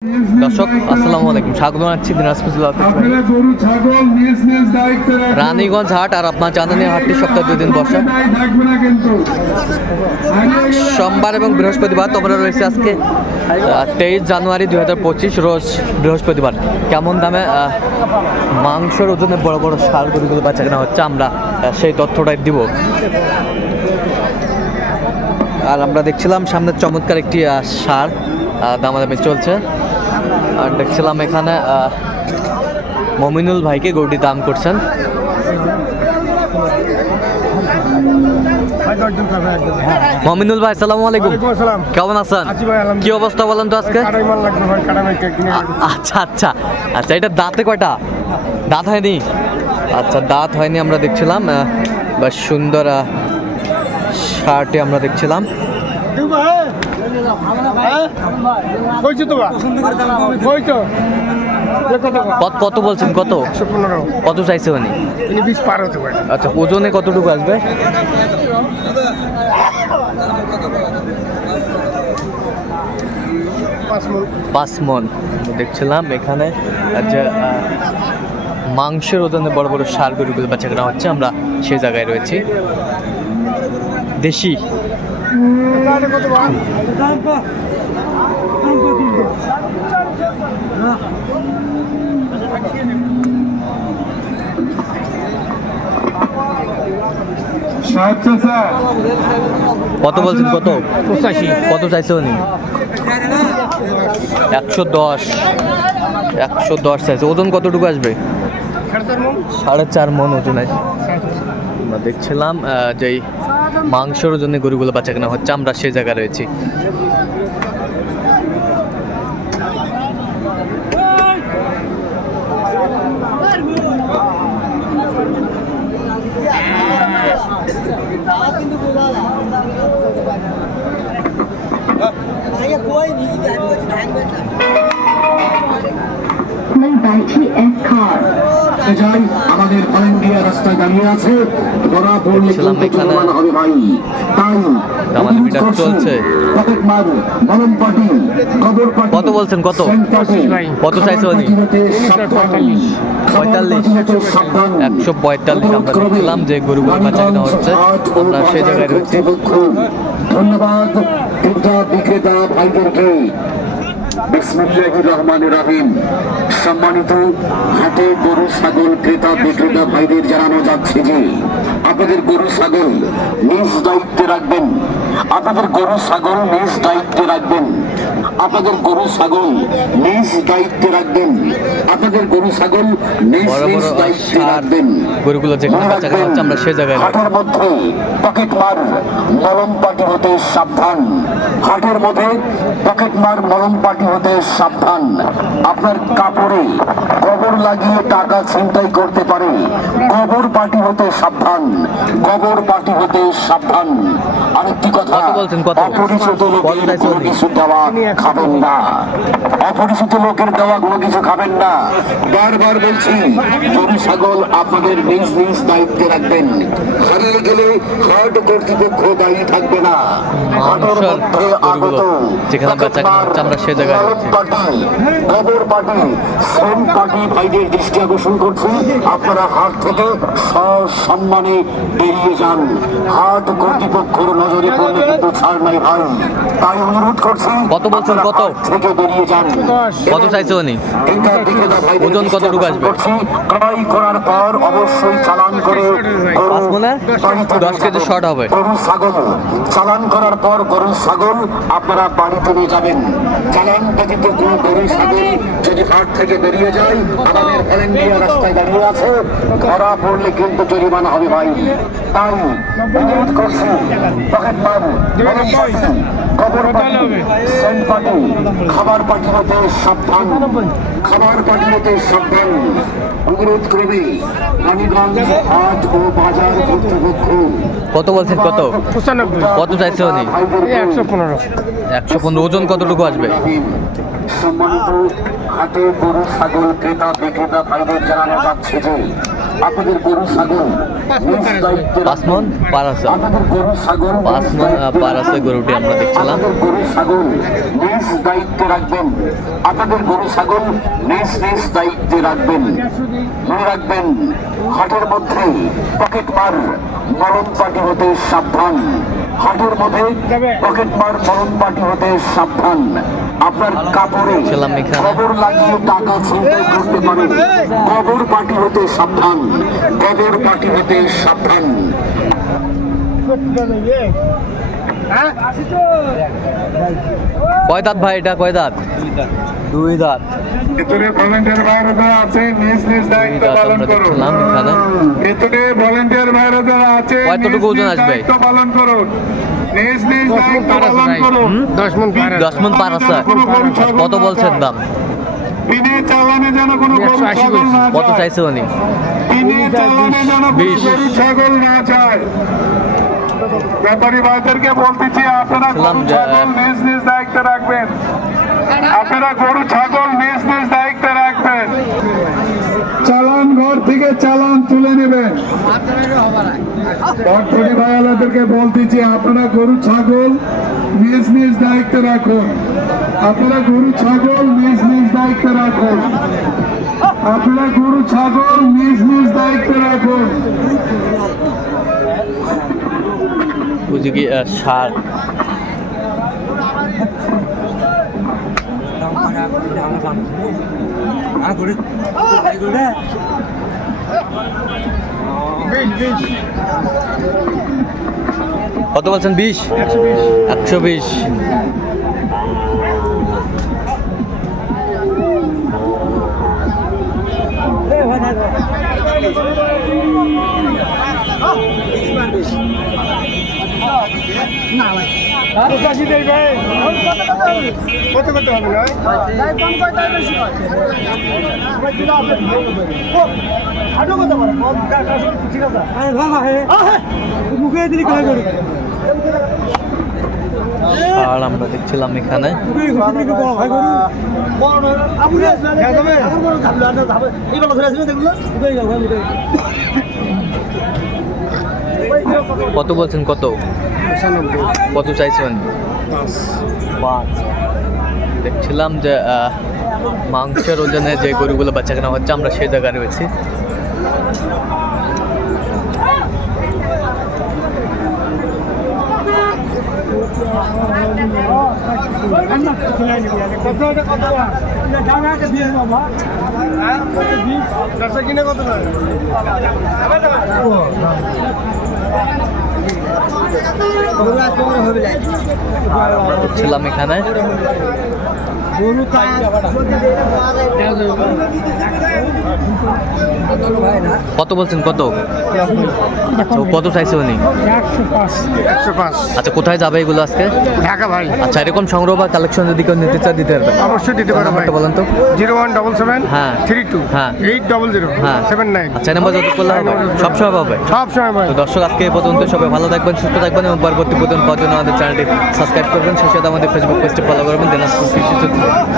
দর্শক আসসালামু আলাইকুম, স্বাগত জানাচ্ছি দিনাজপুর জেলা রানীগঞ্জ হাট। আর আপনার জানেন এই হাটটি সপ্তাহে 2 দিন বসে, সোমবার এবং বৃহস্পতিবার। তোমরা রয়েছে আজকে 23 জানুয়ারি 2025 রোজ বৃহস্পতিবার। কেমন দামে মাংসের ওজনে বড় বড় ষাঁড় গরুগুলো বেচা কেনা হচ্ছে, আমরা সেই তথ্যটাই দিব। আর আমরা দেখছিলাম সামনে চমৎকার একটি ষাঁড় দামাদামি চলছে। আর দেখছিলাম এখানে মমিনুল ভাইকে গরুটি দাম করছেন। মমিনুল ভাই আসসালামু আলাইকুম, কেমন আছেন? কি অবস্থা বলেন তো আজকে? আচ্ছা আচ্ছা আচ্ছা, এটা দাঁতে কয়টা? দাঁত হয়নি? আচ্ছা, দাঁত হয়নি। আমরা দেখছিলাম বেশ সুন্দর ষাঁড়টি আমরা দেখছিলাম। কত বলছেন? কত কত চাইছে উনি? আচ্ছা, ওজনে কতটুকু আসবে? 5 মণ দেখছিলাম এখানে। যে মাংসের ওজনে বড় বড় ষাঁড় গরুগুলো বেচা কেনা হচ্ছে, আমরা সেই জায়গায় রয়েছি। দেশি কত বলছেন? কত? 85। কত চাইছে উনি? 110 চাইছে। ওজন কতটুকু আসবে? 4.5 মণ ওজন আছে। আমরা দেখছিলাম যে মাংসের জন্য গরুগুলো বেচা কেনা হচ্ছে, আমরা সেই জায়গায় রয়েছি। আমাদের ভলেন্টিয়া রাস্তায় দাঁড়িয়ে আছে, ধরা পড়লে জরিমানা হবে ভাই। তাই চলছে। কত বলছেন? কত কত চাইছে উনি? 45। 145। আমরা দেখছিলাম যে গরুগুলো বেচা কেনা হচ্ছে, আমরা সেই জায়গায় রয়েছি। ধন্যবাদ বিক্রেতা ভাইদেরকে। বিসমিল্লাহির রহমানির রহিম। সম্মানিত হাটে গরু ছাগল ক্রেতা বিক্রেতা ভাইদের জানানো যাচ্ছে যে আপনাদের গরু ছাগল নিজ দায়িত্বে রাখবেন। আপনাদের গরু ছাগল নিজ দায়িত্বে রাখবেন। আপনাদের গরু ছাগল নিজ দায়িত্বে রাখবেন। আপনাদের গরু ছাগল নিজ দায়িত্বে রাখবেন। গরুগুলো যেখানে বেচা কেনা হচ্ছে, আমরা সেই জায়গায়। হাটের মধ্যে পকেট মার মলম পাটি হতে সাবধান। হাটের মধ্যে পকেট মার মলম পাটি হতে সাবধান। আপনার কাপড়ে গোবর লাগিয়ে টাকা ছিনতাই করতে পারে। গোবর পাটি হতে সাবধান। গোবর পাটি হতে সাবধান। আরেকটি কথা, অপরিচিত লোকের কোনো কিছু দেওয়া খাবেন না। অপরিচিত লোকের দেওয়া কোনো কিছু খাবেন না। বারবার বলছি, গরু ছাগল আপনাদের নিজ নিজ দায়িত্বে রাখবেন। হারিয়ে গেলে হাট কর্তৃপক্ষ দায়ী থাকবে না। হাটের মধ্যে আগত গোবর পাটি শ্রম পাটি ভাইদের দৃষ্টি আকর্ষণ করছি, আপনারা হাট থেকে সসম্মানে বেরিয়ে যান। হাট কর্তৃপক্ষের নজরে পড়লে কিন্তু ছাড় নাই ভাই। তাই অনুরোধ করছি, কত বলছেন? কত থেকে বেরিয়ে যান। কত চাইছে উনি? ওজন কতটুকু আসবে? ক্রয় করার পর অবশ্যই চালান করে 10 কেজি শর্ট হবে। গরু ছাগল চালান করার পর গরু ছাগল আপনারা বাড়িতে নিয়ে যাবেন। চালান ব্যতীত কোনো গরু ছাগল যদি হাট থেকে বেরিয়ে যায়, আমাদের ভলেন্টিয়া রাস্তায় দাঁড়িয়ে আছে, ধরা পড়লে কিন্তু জরিমানা হবে ভাই। তাই অনুরোধ করছি, পকেট মার গোবর পাটি সেন্ট পাটি খাবার পাটি হতে সাবধান। খাবার পাটি হতে সাবধান। অনুরোধ করবে রানীগঞ্জ হাট ও বাজার কর্তৃপক্ষ। কত বলছেন? কত? 95। কত চাইছে উনি? 115। 115। ওজন কতটুকু আসবে? সম্মানিত হাটে গরু ছাগল ক্রেতা বিক্রেতা ভাইদের জানানো যাচ্ছে যে আপনাদের গরু ছাগল নিজ দায়িত্বে পাঁচ মন পার আছে, আপনাদের গরু ছাগল 5 মন পার আছে গরুটি আমরা দেখছিলাম। আপনাদের গরু ছাগল নিজ দায়িত্বে রাখবেন। আপনাদের গরু ছাগল নিজ নিজ দায়িত্বে রাখবেন। মনে রাখবেন, হাটের মধ্যে পকেটমার মলম পার্টি হতে সাবধান। হাটের মধ্যে পকেটমার মলম পার্টি হতে সাবধান। আপনার কাপড়ে ছিলাম এখানে। গোবর লাগিয়ে টাকা ছিনতাই করতে পারে। গোবর পার্টি হতে সাবধান। গোবর পার্টি হতে সাবধান। কয় দাঁত ভাই এটা, কয় দাঁত? দুই দাঁত। ভিতরে ভলেন্টিয়ার ভাইরা যারা আছে নিজ নিজ দায়িত্ব দাঁত পালন আমরা করুন। দেখছিলাম এখানে। ভিতরে ভলেন্টিয়ার ভাইরা যারা আছে কতটুকু ওজন আসবে? দায়িত্ব পালন করুন। নিজ নিজ দায়িত্ব পালন করুন। 10 মন পার আছে। কত বলছেন দাম? বিনে চালানে যেন কোনো গরু ছাগল না কত যায়। চাইছে উনি? বিনে চালানে যেন কোনো 20 গরু ছাগল না যায়। ব্যাপারী ভাইদেরকে বলতেছি, আপনারা শুনলাম গরু যে- ছাগল নিজ নিজ দায়িত্বে রাখবেন। আপনারা গরু ছাগল নিজ নিজ দায়িত্বে রাখবেন। চালান ঘর থেকে চালান তুলে নেবেন। ভটভটি ভাইয়ালাদেরকে বলতেছি, আপনারা গরু ছাগল নিজ নিজ দায়িত্বে রাখুন। আপনারা গরু ছাগল নিজ নিজ দায়িত্বে রাখুন। আপনারা গরু ছাগল নিজ নিজ দায়িত্বে রাখুন। বুঝি কি সার? কত বলছেন? 20? 120। আর আমরা দেখছিলাম এখানে। কত বলছেন? কত কত চাইছেন? 5। দেখছিলাম যে মাংসের ওজনে যে গরুগুলো বাচ্চা কেনা হচ্ছে, আমরা সেই জায়গায় রয়েছি। আমরা দেখছিলাম এখানে। কত বলছেন? কত? আচ্ছা, কত চাইছে উনি? 105। আচ্ছা, কোথায় যাবে এগুলো আজকে? ঢাকা ভাই, আচ্ছা, এরকম সংগ্রহ বা কালেকশন যদি কেউ নিতে চায় দিতে পারবেন? অবশ্যই দিতে পারো ভাই। নাম্বারটা বলেন তো। 0177 হ্যাঁ। 32 হ্যাঁ। 800 হ্যাঁ। 79। আচ্ছা, এই নাম্বার যত করলে হবে, সবসময় পাবে। সব সময় ভাই। তো দর্শক, আজকে এই পর্যন্ত। সবাই ভালো থাকবেন, সুস্থ থাকবেন এবং পরবর্তী পর্যন্ত পাওয়ার জন্য আমাদের চ্যানেলটি সাবস্ক্রাইব করবেন। সেই সাথে আমাদের ফেসবুক পেজটি ফলো করবেন। দিনাজপুর কৃষি চিত্র।